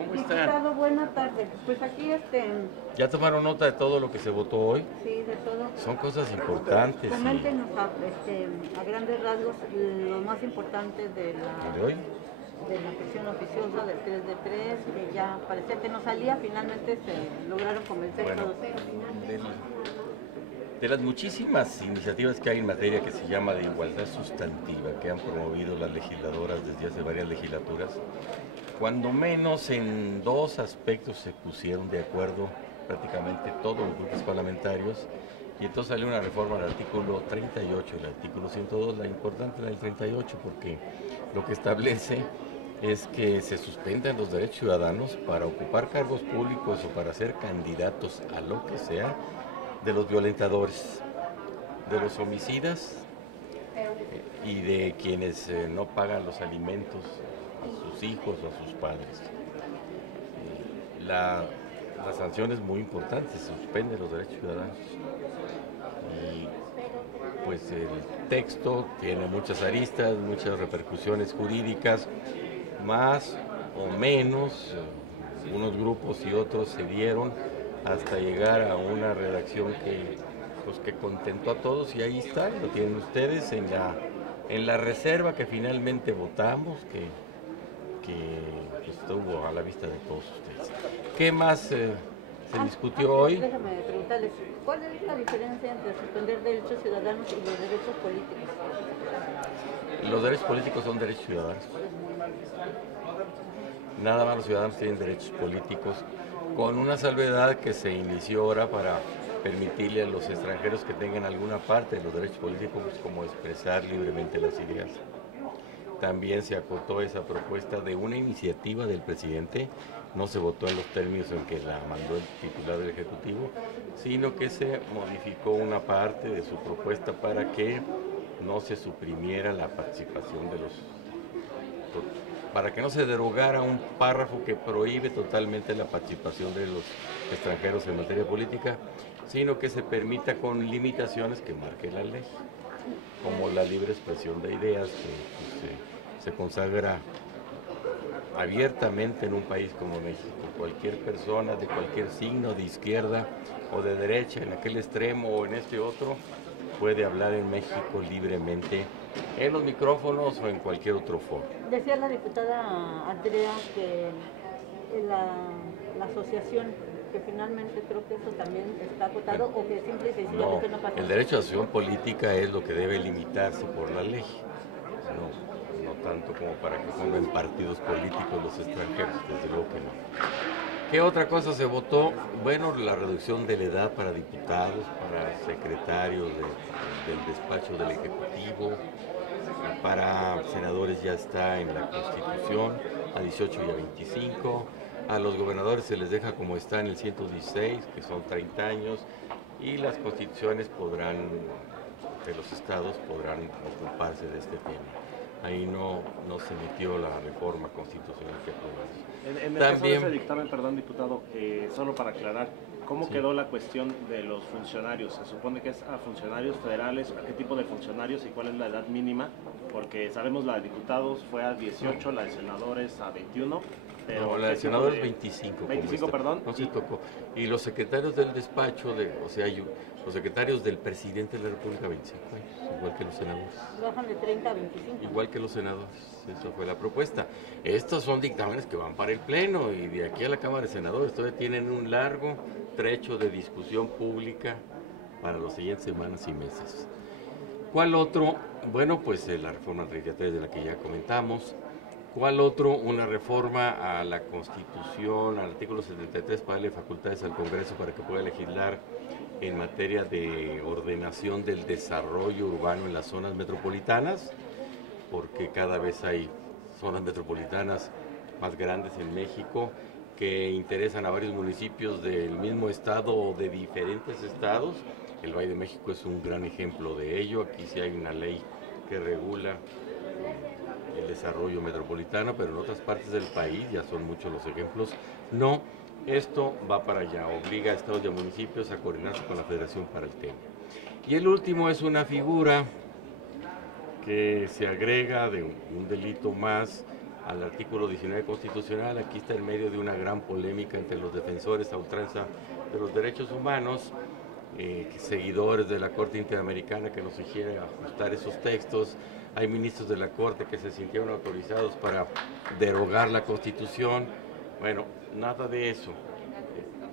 ¿Cómo están? Diputado, buena tarde. Pues aquí ¿Ya tomaron nota de todo lo que se votó hoy? sí, de todo. Son cosas importantes. Coméntenos a grandes rasgos lo más importante de ¿De hoy? la cuestión oficiosa del 3 de 3, que ya parecía que no salía, finalmente se lograron convencer Bueno, todos. de las muchísimas iniciativas que hay en materia que se llama de igualdad sustantiva, que han promovido las legisladoras desde hace varias legislaturas, cuando menos en dos aspectos se pusieron de acuerdo prácticamente todos los grupos parlamentarios, y entonces salió una reforma al artículo 38 y el artículo 102, la importante del 38, porque lo que establece es que se suspendan los derechos ciudadanos para ocupar cargos públicos o para ser candidatos a lo que sea de los violentadores, de los homicidas y de quienes no pagan los alimentos a sus hijos o a sus padres. La sanción es muy importante, se suspende los derechos ciudadanos. Y pues el texto tiene muchas aristas, muchas repercusiones jurídicas, más o menos, unos grupos y otros se dieron hasta llegar a una redacción que contentó a todos, y ahí está, lo tienen ustedes en la reserva que finalmente votamos, que estuvo a la vista de todos ustedes. ¿Qué más se discutió hoy? Déjame preguntarles, ¿cuál es la diferencia entre suspender derechos ciudadanos y los derechos políticos? Los derechos políticos son derechos ciudadanos. Nada más los ciudadanos tienen derechos políticos, con una salvedad que se inició ahora para permitirle a los extranjeros que tengan alguna parte de los derechos políticos, como expresar libremente las ideas. También se acotó esa propuesta de una iniciativa del presidente, no se votó en los términos en que la mandó el titular del Ejecutivo, sino que se modificó una parte de su propuesta para que no se suprimiera la participación de para que no se derogara un párrafo que prohíbe totalmente la participación de los extranjeros en materia política, sino que se permita con limitaciones que marque la ley, como la libre expresión de ideas, que se consagra abiertamente en un país como México. Cualquier persona de cualquier signo, de izquierda o de derecha, en aquel extremo o en este otro, puede hablar en México libremente en los micrófonos o en cualquier otro foro. Decía la diputada Andrea que la asociación, que finalmente creo que eso también está acotado, o que simple y sencillamente no pasa. El derecho a asociación política es lo que debe limitarse por la ley, no tanto como para que pongan partidos políticos los extranjeros, desde luego que no. ¿Qué otra cosa se votó? Bueno, la reducción de la edad para diputados, para secretarios del despacho del Ejecutivo, para senadores ya está en la Constitución, a 18 y a 25, a los gobernadores se les deja como está en el 116, que son 30 años, y las constituciones de los estados podrán ocuparse de este tema. Ahí no se emitió la reforma constitucional que aprobamos. En el caso de ese dictamen, perdón, diputado, solo para aclarar, ¿cómo quedó la cuestión de los funcionarios? ¿Se supone que es a funcionarios federales? ¿A qué tipo de funcionarios y cuál es la edad mínima? Porque sabemos la de diputados fue a 18, la de senadores a 21. Pero no, la de senadores 25. 25, perdón. No se tocó. Y los secretarios del despacho, los secretarios del presidente de la República, 25 años, igual que los senadores. Bajan de 30 a 25. Igual que los senadores, eso fue la propuesta. Estos son dictámenes que van para el Pleno, y de aquí a la Cámara de Senadores todavía tienen un largo trecho de discusión pública para las siguientes semanas y meses. ¿Cuál otro? Bueno, pues la reforma 33 de la que ya comentamos. ¿Cuál otro? Una reforma a la Constitución, al artículo 73, para darle facultades al Congreso para que pueda legislar en materia de ordenación del desarrollo urbano en las zonas metropolitanas, porque cada vez hay zonas metropolitanas más grandes en México que interesan a varios municipios del mismo estado o de diferentes estados. El Valle de México es un gran ejemplo de ello. Aquí sí hay una ley que regula el desarrollo metropolitano, pero en otras partes del país, ya son muchos los ejemplos, no. Esto va para allá, obliga a estados y a municipios a coordinarse con la Federación para el tema. Y el último es una figura que se agrega de un delito más al artículo 19 constitucional. Aquí está en medio de una gran polémica entre los defensores a ultranza de los derechos humanos, seguidores de la Corte Interamericana que nos sugieren ajustar esos textos. Hay ministros de la Corte que se sintieron autorizados para derogar la Constitución. Bueno, nada de eso.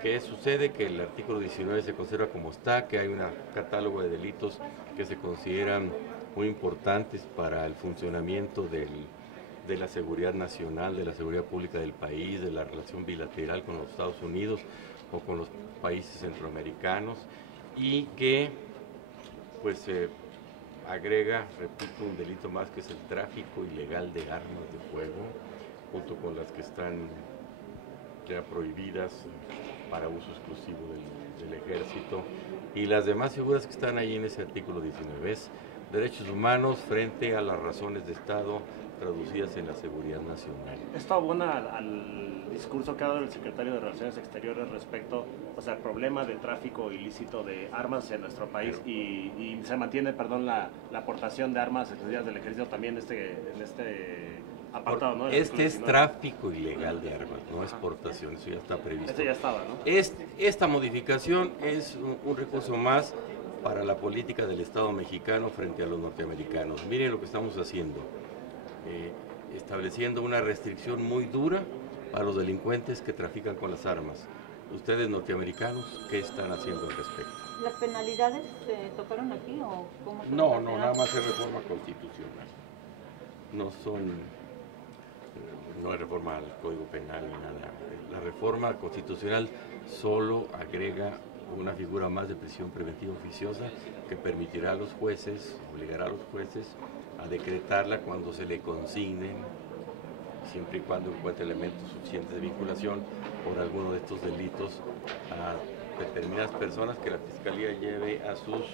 ¿Qué sucede? Que el artículo 19 se conserva como está, que hay un catálogo de delitos que se consideran muy importantes para el funcionamiento de la seguridad nacional, de la seguridad pública del país, de la relación bilateral con los Estados Unidos o con los países centroamericanos, y que pues agrega, repito, un delito más, que es el tráfico ilegal de armas de fuego, junto con las que están ya prohibidas para uso exclusivo del ejército, y las demás figuras que están ahí en ese artículo 19. Es derechos humanos frente a las razones de Estado traducidas en la seguridad nacional. Esto abona al discurso que ha dado el secretario de Relaciones Exteriores respecto, al problema de tráfico ilícito de armas en nuestro país, y se mantiene, la aportación de armas exclusivas del ejército también en este apartado, ¿no? Este es tráfico ilegal de armas, no exportación, eso ya está previsto. Este ya estaba, ¿no? Esta modificación es un recurso más para la política del Estado mexicano frente a los norteamericanos. Miren lo que estamos haciendo, estableciendo una restricción muy dura para los delincuentes que trafican con las armas. Ustedes norteamericanos, ¿qué están haciendo al respecto? ¿Las penalidades se tocaron aquí o cómo? No, nada más es reforma constitucional. No es reforma al Código Penal ni nada. La reforma constitucional solo agrega una figura más de prisión preventiva oficiosa que permitirá a los jueces, obligará a los jueces a decretarla cuando se le consignen, siempre y cuando encuentre elementos suficientes de vinculación por alguno de estos delitos a determinadas personas que la Fiscalía lleve a sus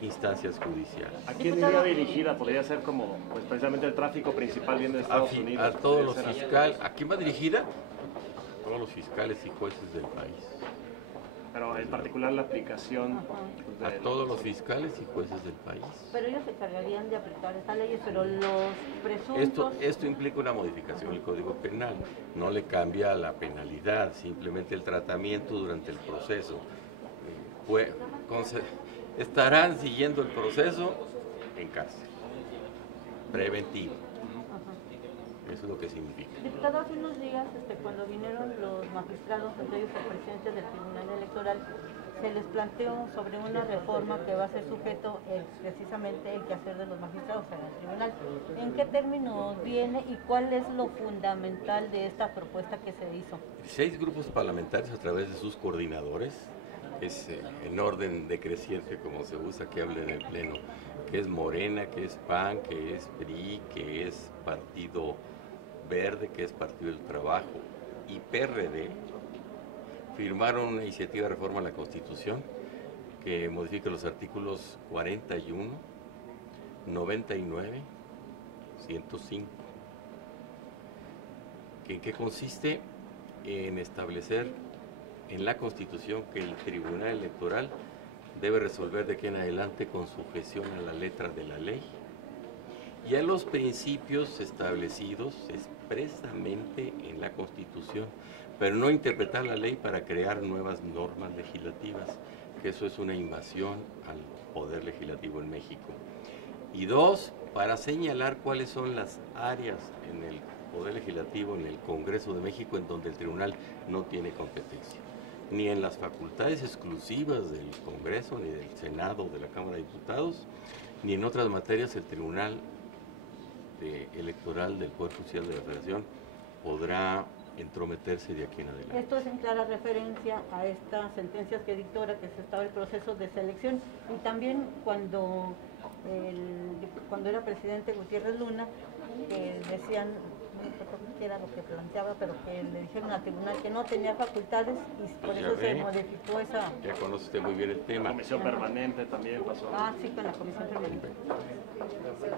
instancias judiciales. ¿A quién iría dirigida? Podría ser como, precisamente el tráfico principal viene de Estados Unidos. A todos los fiscales. ¿A quién va dirigida? A todos los fiscales y jueces del país. Pero en particular la aplicación... A todos los fiscales y jueces del país. Pero ellos se encargarían de aplicar estas leyes, pero los presuntos... Esto implica una modificación del Código Penal. No le cambia la penalidad, simplemente el tratamiento durante el proceso. Estarán siguiendo el proceso en cárcel, preventivo. Eso es lo que significa. Diputado, hace unos días, cuando vinieron los magistrados, entre ellos el presidente del Tribunal Electoral, se les planteó sobre una reforma que va a ser sujeto precisamente el quehacer de los magistrados en el tribunal. ¿En qué términos viene y cuál es lo fundamental de esta propuesta que se hizo? 6 grupos parlamentarios a través de sus coordinadores, es en orden decreciente como se usa que hable en el Pleno, que es Morena, que es PAN, que es PRI, que es Partido Verde, que es Partido del Trabajo, y PRD, firmaron una iniciativa de reforma a la Constitución que modifica los artículos 41, 99, 105. ¿En qué consiste? En establecer en la Constitución que el Tribunal Electoral debe resolver de aquí en adelante con sujeción a la letra de la ley y a los principios establecidos expresamente en la Constitución, pero no interpretar la ley para crear nuevas normas legislativas, que eso es una invasión al poder legislativo en México. Y 2, para señalar cuáles son las áreas en el poder legislativo, en el Congreso de México, en donde el tribunal no tiene competencia, ni en las facultades exclusivas del Congreso, ni del Senado o de la Cámara de Diputados, ni en otras materias el Tribunal Electoral del Poder Judicial de la Federación podrá entrometerse de aquí en adelante. Esto es en clara referencia a estas sentencias que dictó ahora que se estaba el proceso de selección, y también cuando era presidente Gutiérrez Luna, decían, no recuerdo qué era lo que planteaba, pero que le dijeron al tribunal que no tenía facultades y por eso se modificó esa... Ya conoce usted muy bien el tema. La comisión permanente también pasó. Sí, con la comisión permanente.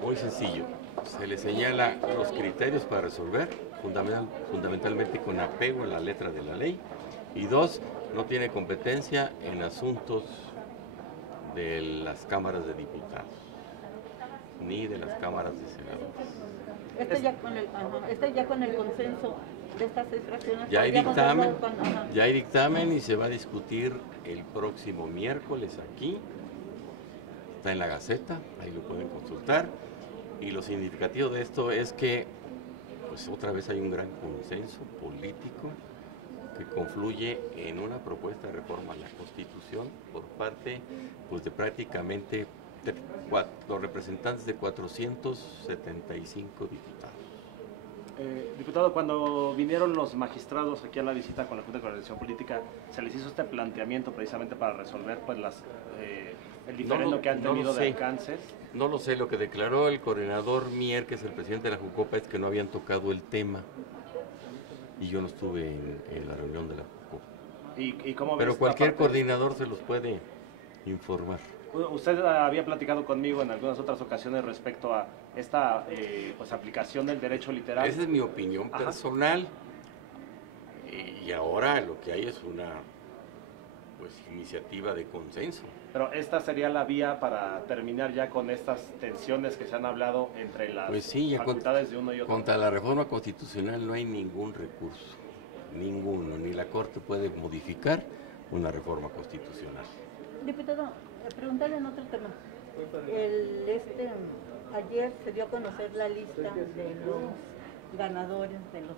Muy sencillo, se le señala los criterios para resolver, fundamentalmente con apego a la letra de la ley, y 2, no tiene competencia en asuntos de las cámaras de diputados, ni de las cámaras de senadores. Este ya con el consenso de estas 6 fracciones. Ya hay podríamos dictamen, verlo cuando- ya hay dictamen y se va a discutir el próximo miércoles aquí. Está en la Gaceta, ahí lo pueden consultar. Y lo significativo de esto es que, pues otra vez hay un gran consenso político que confluye en una propuesta de reforma a la Constitución por parte, pues, de prácticamente los representantes de 475 diputados. Diputado, cuando vinieron los magistrados aquí a la visita con la Junta de Coordinación Política, ¿se les hizo este planteamiento precisamente para resolver pues el diferendo que han tenido de alcances? No lo sé, lo que declaró el coordinador Mier, que es el presidente de la Jucopa, es que no habían tocado el tema. Y yo no estuve en la reunión de la Jucopa. ¿Y cómo ves Pero esta cualquier parte? coordinador se los puede informar. Usted había platicado conmigo en algunas otras ocasiones respecto a esta pues aplicación del derecho literal. Esa es mi opinión personal. Y ahora lo que hay es una, pues, iniciativa de consenso. Pero esta sería la vía para terminar ya con estas tensiones que se han hablado entre las Pues sí, ya facultades de uno y otro. contra la reforma constitucional no hay ningún recurso, ninguno, ni la Corte puede modificar una reforma constitucional. Diputado, preguntarle en otro tema. Ayer se dio a conocer la lista de los ganadores, de los...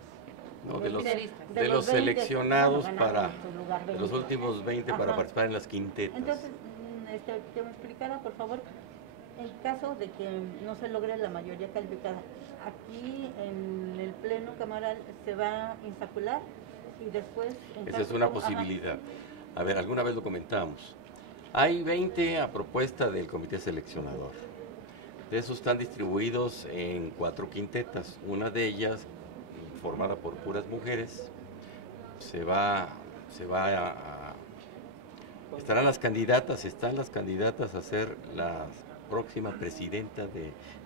No, de los 20, seleccionados bueno, para ganaron en su lugar 20. los últimos 20 para Ajá. participar en las quintetas. Entonces, que me explicara, por favor, en caso de que no se logre la mayoría calificada, aquí en el Pleno Camaral se va a insacular y después... Esa es una posibilidad. A ver, alguna vez lo comentamos. Hay 20 a propuesta del comité seleccionador. De esos están distribuidos en 4 quintetas. Una de ellas, formada por puras mujeres, están las candidatas a ser la próxima presidenta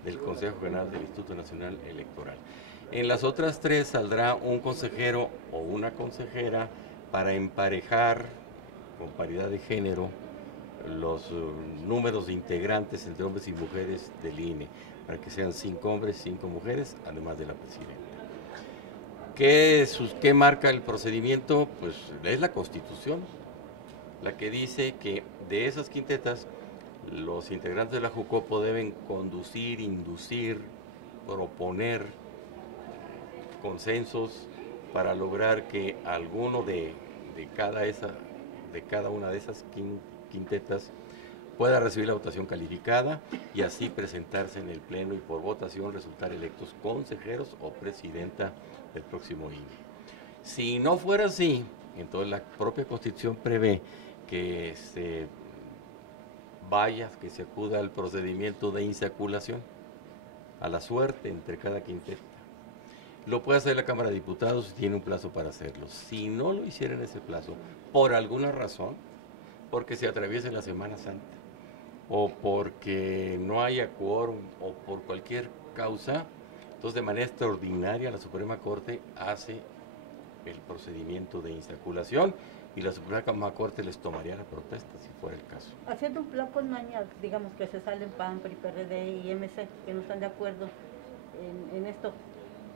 del Consejo General del Instituto Nacional Electoral. En las otras 3 saldrá un consejero o una consejera para emparejar con paridad de género los números de integrantes entre hombres y mujeres del INE, para que sean 5 hombres, 5 mujeres, además de la presidenta. ¿Qué marca el procedimiento? Pues es la Constitución, la que dice que de esas quintetas los integrantes de la Jucopo deben conducir, inducir, proponer consensos para lograr que alguno de cada una de esas quintetas pueda recibir la votación calificada y así presentarse en el Pleno y por votación resultar electos consejeros o presidenta del próximo INE. Si no fuera así, entonces la propia Constitución prevé que se acuda al procedimiento de insaculación, a la suerte entre cada quinteta. Lo puede hacer la Cámara de Diputados si tiene un plazo para hacerlo. Si no lo hiciera en ese plazo, por alguna razón, porque se atraviese la Semana Santa, o porque no haya quórum, o por cualquier causa, entonces de manera extraordinaria la Suprema Corte hace el procedimiento de insaculación y la Suprema Corte les tomaría la protesta si fuera el caso. Haciendo un plan con maña, digamos que se salen PAN, PRI, PRD y MC, que no están de acuerdo en esto,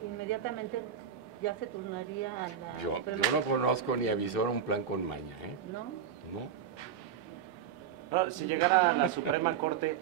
inmediatamente ya se turnaría a la Yo Suprema no Corte. conozco ni avisor un plan con maña, ¿eh? ¿No? No. No, si llegara a la Suprema Corte,